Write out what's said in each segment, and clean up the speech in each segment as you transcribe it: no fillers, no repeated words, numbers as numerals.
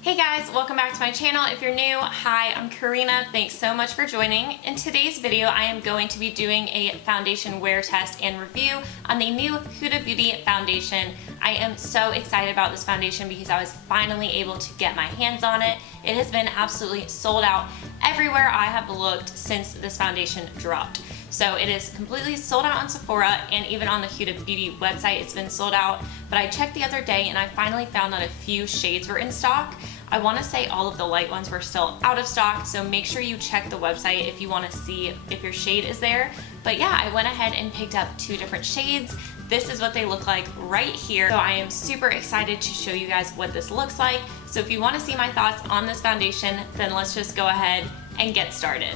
Hey guys, welcome back to my channel. If you're new, hi, I'm Karina. Thanks so much for joining. In today's video, I am going to be doing a foundation wear test and review on the new Huda Beauty foundation. I am so excited about this foundation because I was finally able to get my hands on it. It has been absolutely sold out everywhere I have looked since this foundation dropped. So it is completely sold out on Sephora, and even on the Huda Beauty website it's been sold out. But I checked the other day and I finally found that a few shades were in stock. I want to say all of the light ones were still out of stock, so make sure you check the website if you want to see if your shade is there. But yeah, I went ahead and picked up two different shades. This is what they look like right here. So I am super excited to show you guys what this looks like. So if you want to see my thoughts on this foundation, then let's just go ahead and get started.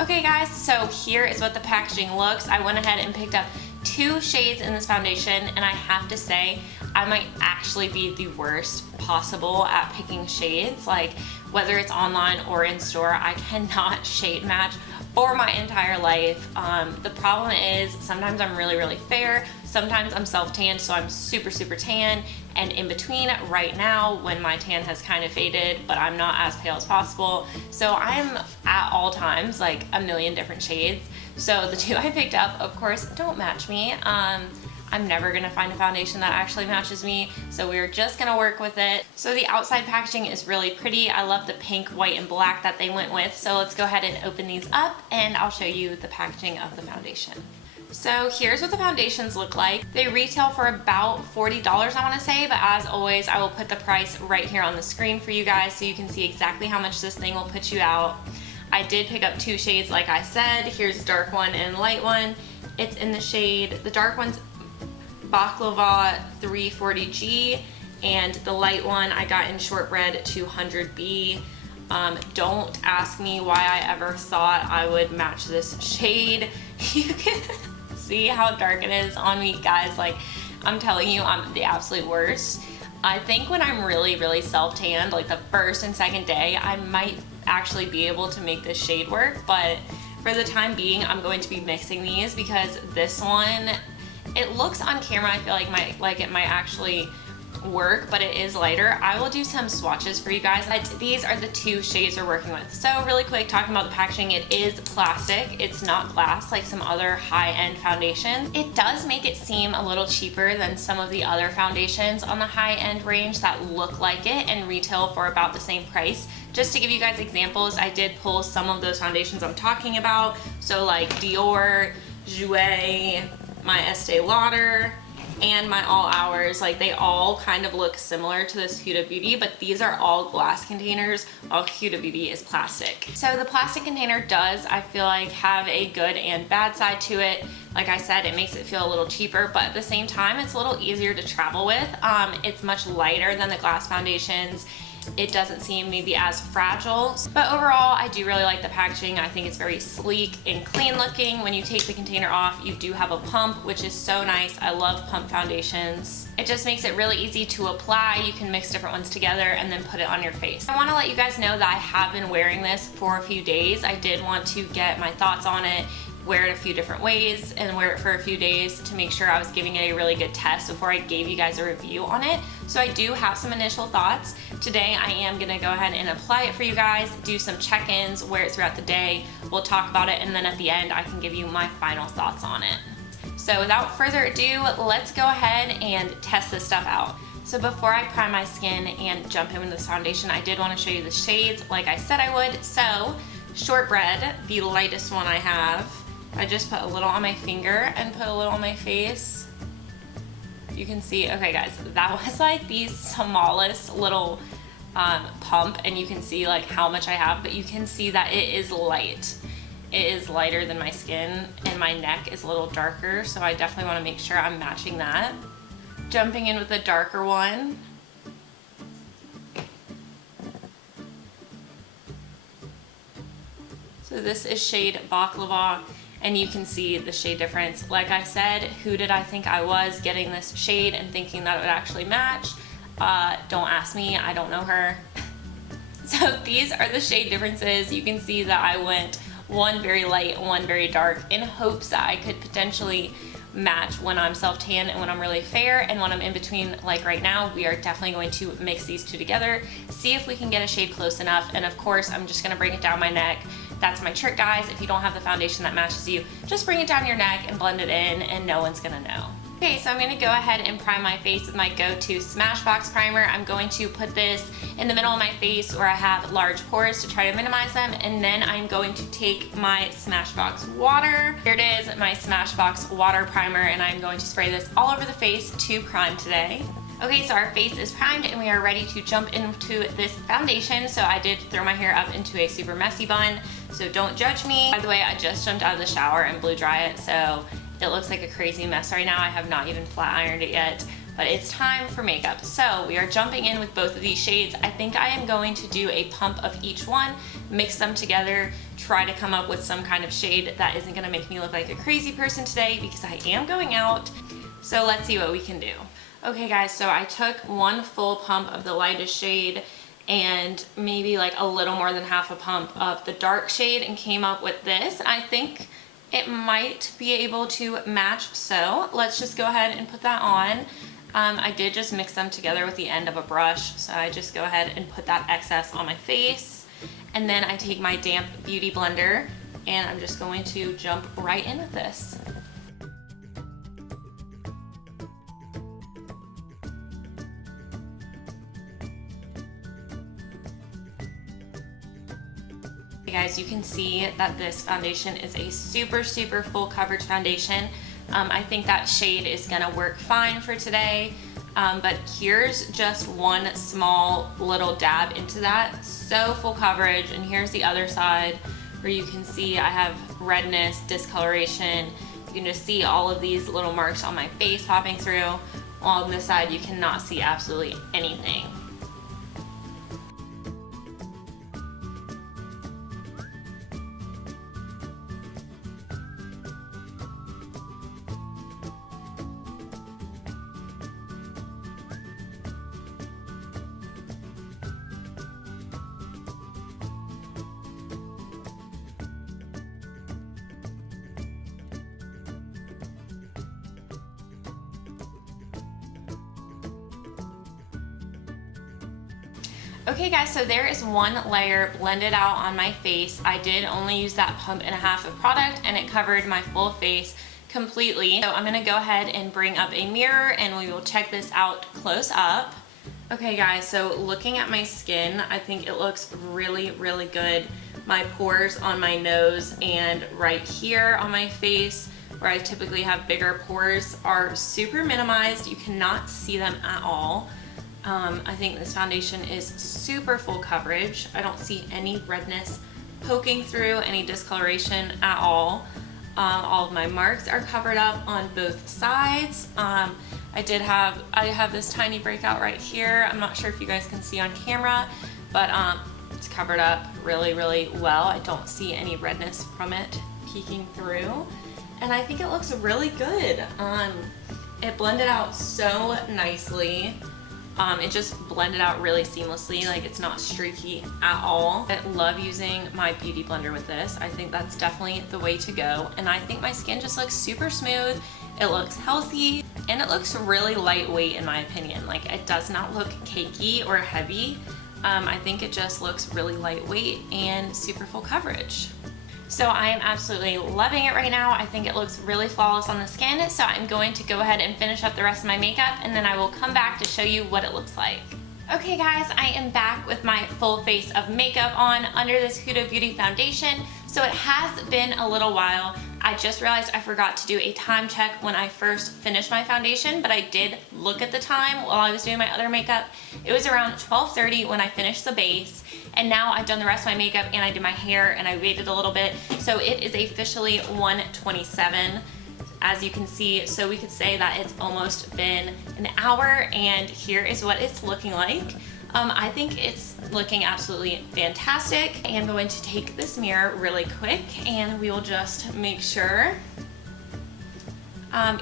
Okay guys, so here is what the packaging looks. I went ahead and picked up two shades in this foundation, and I have to say I might actually be the worst possible at picking shades. Like, whether it's online or in store, I cannot shade match for my entire life. The problem is sometimes I'm really fair, sometimes I'm self-tanned, so I'm super tan, and in between right now when my tan has kind of faded but I'm not as pale as possible. So I'm at all times like a million different shades. So the two I picked up, of course, don't match me. I'm never gonna find a foundation that actually matches me, so we're just gonna work with it. So the outside packaging is really pretty. I love the pink, white, and black that they went with. So let's go ahead and open these up and I'll show you the packaging of the foundation. So here's what the foundations look like. They retail for about $40, I wanna say, but as always, I will put the price right here on the screen for you guys so you can see exactly how much this thing will put you out. I did pick up two shades, like I said. Here's dark one and light one. It's in the shade, the dark one's Baklava 340G, and the light one I got in Shortbread 200B. Don't ask me why I ever thought I would match this shade. You can see how dark it is on me, guys. Like, I'm telling you, I'm the absolute worst. I think when I'm really self-tanned, like the first and second day, I might actually be able to make this shade work, but for the time being, I'm going to be mixing these because this one, it looks on camera, I feel like it might actually work, but it is lighter. I will do some swatches for you guys. These are the two shades we're working with. So really quick, talking about the packaging, it is plastic. It's not glass like some other high-end foundations. It does make it seem a little cheaper than some of the other foundations on the high-end range that look like it and retail for about the same price. Just to give you guys examples, I did pull some of those foundations I'm talking about. So like Dior, Jouer, my Estee Lauder, and my All Hours, like they all kind of look similar to this Huda Beauty, but these are all glass containers while Huda Beauty is plastic. So the plastic container does, I feel like, have a good and bad side to it. Like I said, it makes it feel a little cheaper, but at the same time, it's a little easier to travel with. It's much lighter than the glass foundations. It doesn't seem maybe as fragile, but overall I do really like the packaging. I think it's very sleek and clean looking. When you take the container off, you do have a pump, which is so nice. I love pump foundations. It just makes it really easy to apply. You can mix different ones together and then put it on your face. I want to let you guys know that I have been wearing this for a few days. I did want to get my thoughts on it, wear it a few different ways, and wear it for a few days to make sure I was giving it a really good test before I gave you guys a review on it. So I do have some initial thoughts. Today I am gonna go ahead and apply it for you guys, do some check-ins, wear it throughout the day. We'll talk about it, and then at the end I can give you my final thoughts on it. So without further ado, let's go ahead and test this stuff out. So before I prime my skin and jump in with this foundation, I did want to show you the shades like I said I would. So Shortbread, the lightest one I have, I just put a little on my finger and put a little on my face. You can see, okay guys, that was like the smallest little pump, and you can see like how much I have, but you can see that it is light. It is lighter than my skin, and my neck is a little darker, so I definitely want to make sure I'm matching that. Jumping in with a darker one. So this is shade Baklava, and you can see the shade difference. Like I said, who did I think I was getting this shade and thinking that it would actually match? Don't ask me, I don't know her. So these are the shade differences. You can see that I went one very light, one very dark, in hopes that I could potentially match when I'm self-tan and when I'm really fair, and when I'm in between like right now, we are definitely going to mix these two together, see if we can get a shade close enough. And of course, I'm just gonna bring it down my neck. That's my trick, guys. If you don't have the foundation that matches you, just bring it down your neck and blend it in, and no one's gonna know. Okay, so I'm gonna go ahead and prime my face with my go-to Smashbox primer. I'm going to put this in the middle of my face where I have large pores to try to minimize them, and then I'm going to take my Smashbox water. Here it is, my Smashbox water primer, and I'm going to spray this all over the face to prime today. Okay, so our face is primed and we are ready to jump into this foundation. So I did throw my hair up into a super messy bun, so don't judge me. By the way, I just jumped out of the shower and blew dry it, so it looks like a crazy mess right now. I have not even flat ironed it yet, but it's time for makeup. So we are jumping in with both of these shades. I think I am going to do a pump of each one, mix them together, try to come up with some kind of shade that isn't gonna make me look like a crazy person today, because I am going out. So let's see what we can do. Okay guys, so I took one full pump of the lightest shade and maybe like a little more than half a pump of the dark shade and came up with this. I think it might be able to match, so let's just go ahead and put that on. I did just mix them together with the end of a brush, so I just go ahead and put that excess on my face, and then I take my damp beauty blender and I'm just going to jump right in with this. Guys, you can see that this foundation is a super full coverage foundation. I think that shade is gonna work fine for today, but here's just one small little dab into that. So full coverage. And here's the other side where you can see I have redness, discoloration. You can just see all of these little marks on my face popping through, while on this side you cannot see absolutely anything. Okay guys, so there is one layer blended out on my face. I did only use that pump and a half of product and it covered my full face completely. So I'm gonna go ahead and bring up a mirror and we will check this out close up. Okay guys, so looking at my skin, I think it looks really good. My pores on my nose and right here on my face, where I typically have bigger pores, are super minimized. You cannot see them at all. I think this foundation is super full coverage. I don't see any redness poking through, any discoloration at all. All of my marks are covered up on both sides. I have this tiny breakout right here. I'm not sure if you guys can see on camera, but it's covered up really well. I don't see any redness from it peeking through. And I think it looks really good. It blended out so nicely. It just blended out really seamlessly, like it's not streaky at all. I love using my beauty blender with this. I think that's definitely the way to go. And I think my skin just looks super smooth. It looks healthy and it looks really lightweight in my opinion. Like it does not look cakey or heavy. I think it just looks really lightweight and super full coverage. So I am absolutely loving it right now. I think it looks really flawless on the skin. So I'm going to go ahead and finish up the rest of my makeup and then I will come back to show you what it looks like. Okay guys, I am back with my full face of makeup on under this Huda Beauty foundation. So it has been a little while. I just realized I forgot to do a time check when I first finished my foundation, but I did look at the time while I was doing my other makeup. It was around 12:30 when I finished the base, and now I've done the rest of my makeup and I did my hair and I waited a little bit. So it is officially 1:27. As you can see, so we could say that it's almost been an hour and here is what it's looking like. I think it's looking absolutely fantastic. I am going to take this mirror really quick and we will just make sure.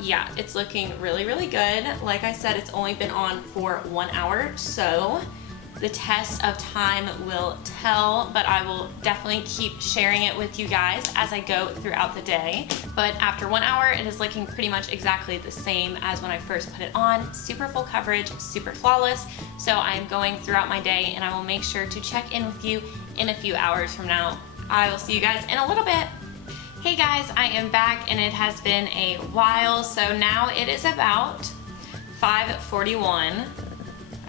Yeah, it's looking really good. Like I said, it's only been on for 1 hour, so The test of time will tell, but I will definitely keep sharing it with you guys as I go throughout the day. But after 1 hour, it is looking pretty much exactly the same as when I first put it on. Super full coverage, super flawless. So I am going throughout my day, and I will make sure to check in with you in a few hours from now. I will see you guys in a little bit. Hey guys, I am back, and it has been a while. So now it is about 5:41.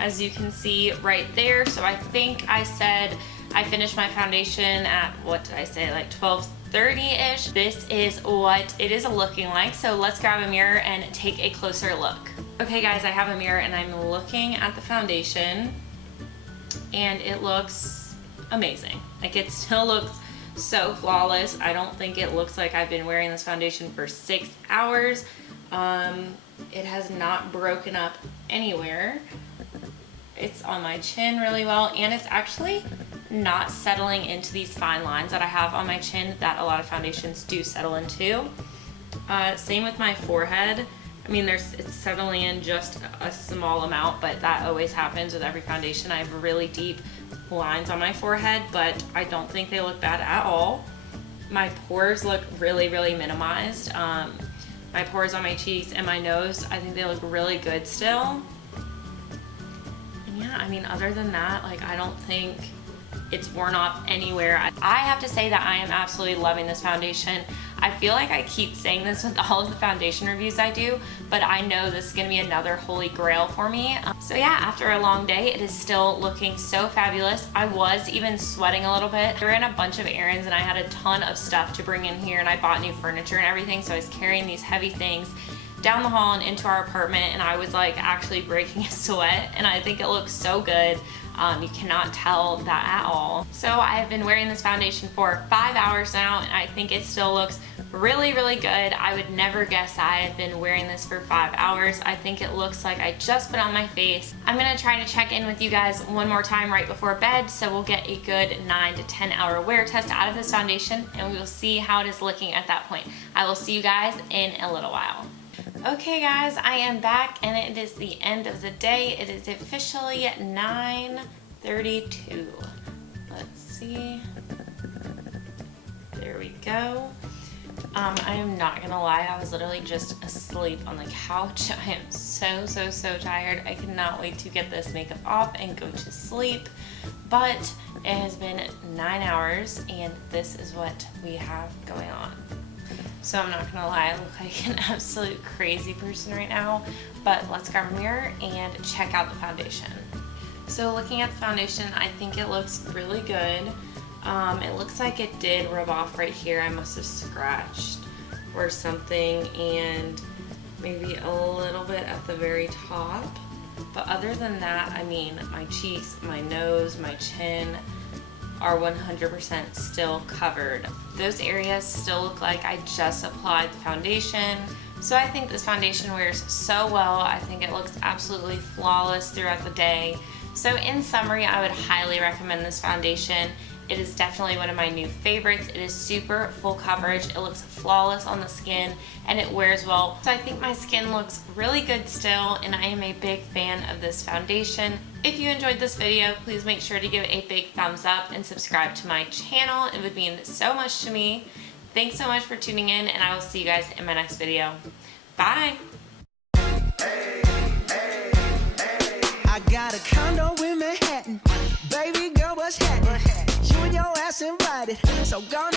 As you can see right there. So I think I said I finished my foundation at, what did I say, like 12:30-ish. This is what it is looking like. So let's grab a mirror and take a closer look. Okay guys, I have a mirror and I'm looking at the foundation and it looks amazing. Like, it still looks so flawless. I don't think it looks like I've been wearing this foundation for 6 hours. It has not broken up anywhere. It's on my chin really well, and it's actually not settling into these fine lines that I have on my chin that a lot of foundations do settle into. Same with my forehead. I mean, it's settling in just a small amount, but that always happens with every foundation. I have really deep lines on my forehead, but I don't think they look bad at all. My pores look really, really minimized. My pores on my cheeks and my nose, I think they look really good still. Yeah, I mean, other than that, like, I don't think it's worn off anywhere. I have to say that I am absolutely loving this foundation. I feel like I keep saying this with all of the foundation reviews I do, but I know this is gonna be another holy grail for me. So yeah, after a long day, it is still looking so fabulous. I was even sweating a little bit. I ran a bunch of errands and I had a ton of stuff to bring in here, and I bought new furniture and everything, so I was carrying these heavy things down the hall and into our apartment, and I was like actually breaking a sweat, and I think it looks so good. You cannot tell that at all. So I have been wearing this foundation for 5 hours now, and I think it still looks really, really good. I would never guess I had been wearing this for 5 hours. I think it looks like I just put on my face. I'm gonna try to check in with you guys one more time right before bed, so we'll get a good 9 to 10 hour wear test out of this foundation, and we will see how it is looking at that point. I will see you guys in a little while. Okay guys, I am back, and it is the end of the day. It is officially 9:32. Let's see. There we go. I am not gonna lie, I was literally just asleep on the couch. I am so tired. I cannot wait to get this makeup off and go to sleep. But it has been 9 hours, and this is what we have going on. So I'm not gonna lie, I look like an absolute crazy person right now, but let's grab a mirror and check out the foundation. So looking at the foundation, I think it looks really good. It looks like it did rub off right here. I must have scratched or something, and maybe a little bit at the very top. But other than that, I mean, my cheeks, my nose, my chin are 100% still covered. Those areas still look like I just applied the foundation. So I think this foundation wears so well. I think it looks absolutely flawless throughout the day. So in summary, I would highly recommend this foundation. It is definitely one of my new favorites. It is super full coverage. It looks flawless on the skin, and it wears well. So I think my skin looks really good still, and I am a big fan of this foundation. If you enjoyed this video, please make sure to give it a big thumbs up and subscribe to my channel. It would mean so much to me. Thanks so much for tuning in, and I will see you guys in my next video. Bye! I got a condo in Manhattan. Baby girl, what's happening? You and your ass invited, so gone.